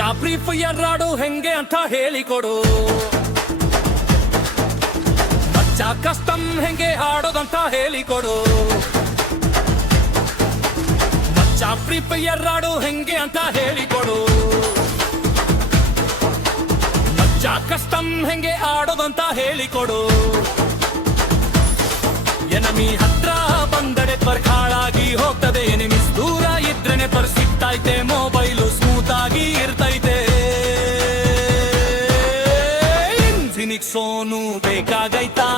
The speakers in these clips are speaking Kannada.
ಚಾಪ್ರಿ ಫೈಯರ್ ಆಡು ಹೆಂಗೆ ಅಂತ ಹೇಳಿಕೊಡು. ಮಚ್ಚ ಕಸ್ತಮ್ ಹೆಂಗೆ ಆಡೋದಂತ ಹೇಳಿಕೊಡು. ಜಾಫ್ರಿ ಫ್ರೀ ಫೈಯರ್ ಆಡು ಹೆಂಗೆ ಅಂತ ಹೇಳಿಕೊಡು. ಮಚ್ಚ ಕಸ್ತಮ್ ಹೆಂಗೆ ಆಡೋದಂತ ಹೇಳಿಕೊಡು. ಎನಮಿ ಹತ್ರ ಸೋನು ಬೇಕಾಗೈತಾ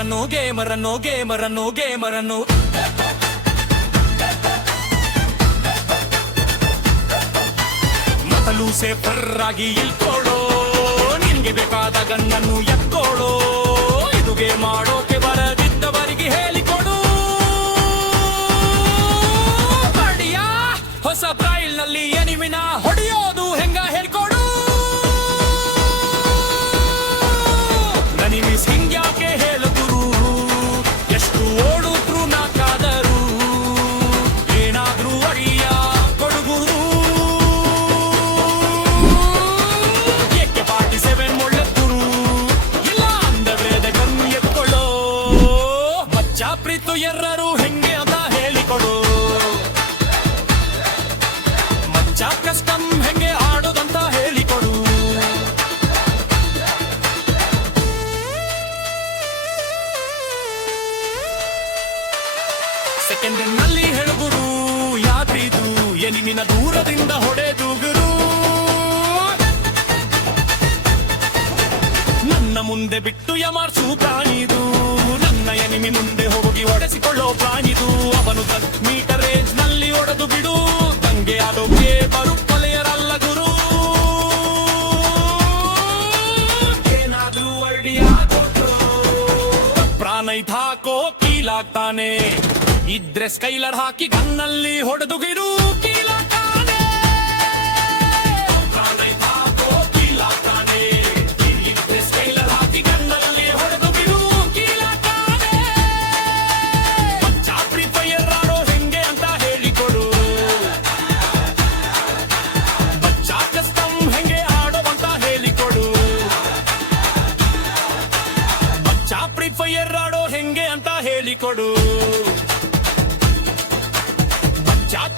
ಗೇಮರನ್ನು ಗೇಮರನ್ನು ಗೇಮರನ್ನು ಗೇಮರನ್ನು. ಮತಲು ಸೇಫರ್ ಆಗಿ ಇಲ್ಕೊಳ್ಳೋ ನಿನ್ಗೆ ಬೇಕಾದ ಗನ್ನನ್ನು ಎತ್ಕೊಳ್ಳೋ. ಇದುಗೆ ಮಾಡೋ ಯಾತ್ರಿದು ನಿನ್ನ ದೂರದಿಂದ ಹೊಡೆದು ಗುರು. ನನ್ನ ಮುಂದೆ ಬಿಟ್ಟು ಯಮಾರ್ಸು ಪ್ರಾಣಿದು. ನನ್ನ ಎನಿಮಿ ಮುಂದೆ ಹೋಗಿ ಹೊಡೆಸಿಕೊಳ್ಳೋ ಪ್ರಾಣಿದು. ಅವನು ಮೀಟರ್ ರೇಂಜ್ನಲ್ಲಿ ಹೊಡೆದು ಬಿಡು. ತಂಗೆ ಆಡೋಕೆ ಬರು ಕೊಲೆಯರಲ್ಲ ಗುರು. ಏನಾದ್ರೂ ಪ್ರಾಣೈತ್ ಹಾಕೋ ಕೀಲಾಗ್ತಾನೆ. ಇದ್ರೆ ಸ್ಕೈಲರ್ ಹಾಕಿ ಗನ್ನಲ್ಲಿ ಹೊಡೆದು ಗಿರು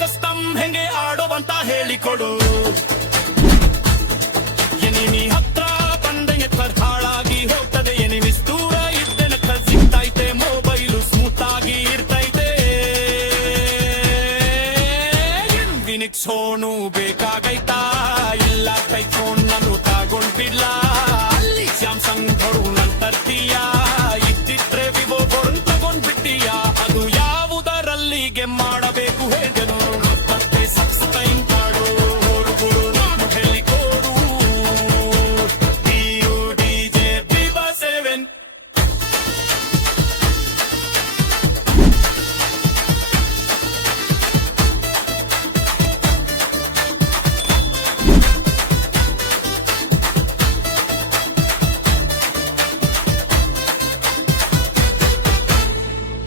ಕಸ್ಟಮ್ ಹೆಂಗೆ ಆಡೋ ಅಂತ ಹೇಳಿಕೊಡು. ಎನಿಮಿ ಹತ್ರ ಎತ್ತ ಹಾಳಾಗಿ ಹೋಗ್ತದೆ ಎನಿಮಿಸ್ ದೂರ ಇದ್ದೆ ನೆಟ್ಟ ಸಿಗ್ತೈತೆ, ಮೊಬೈಲು ಸ್ಮೂತ್ ಆಗಿ ಇರ್ತೈತೆ. ಇನ್ಫಿನಿಕ್ಸ್ ಫೋನು ಬೇಕಾಗೈತಾ? ಇಲ್ಲ ಟೈಫೋನ್ ನಾನು ತಗೊಂಡಿಲ್ಲ ಅಲ್ಲಿ ಸ್ಯಾಮ್ಸಂಗ್ ಬರು ನನ್ ತರ್ತೀಯ.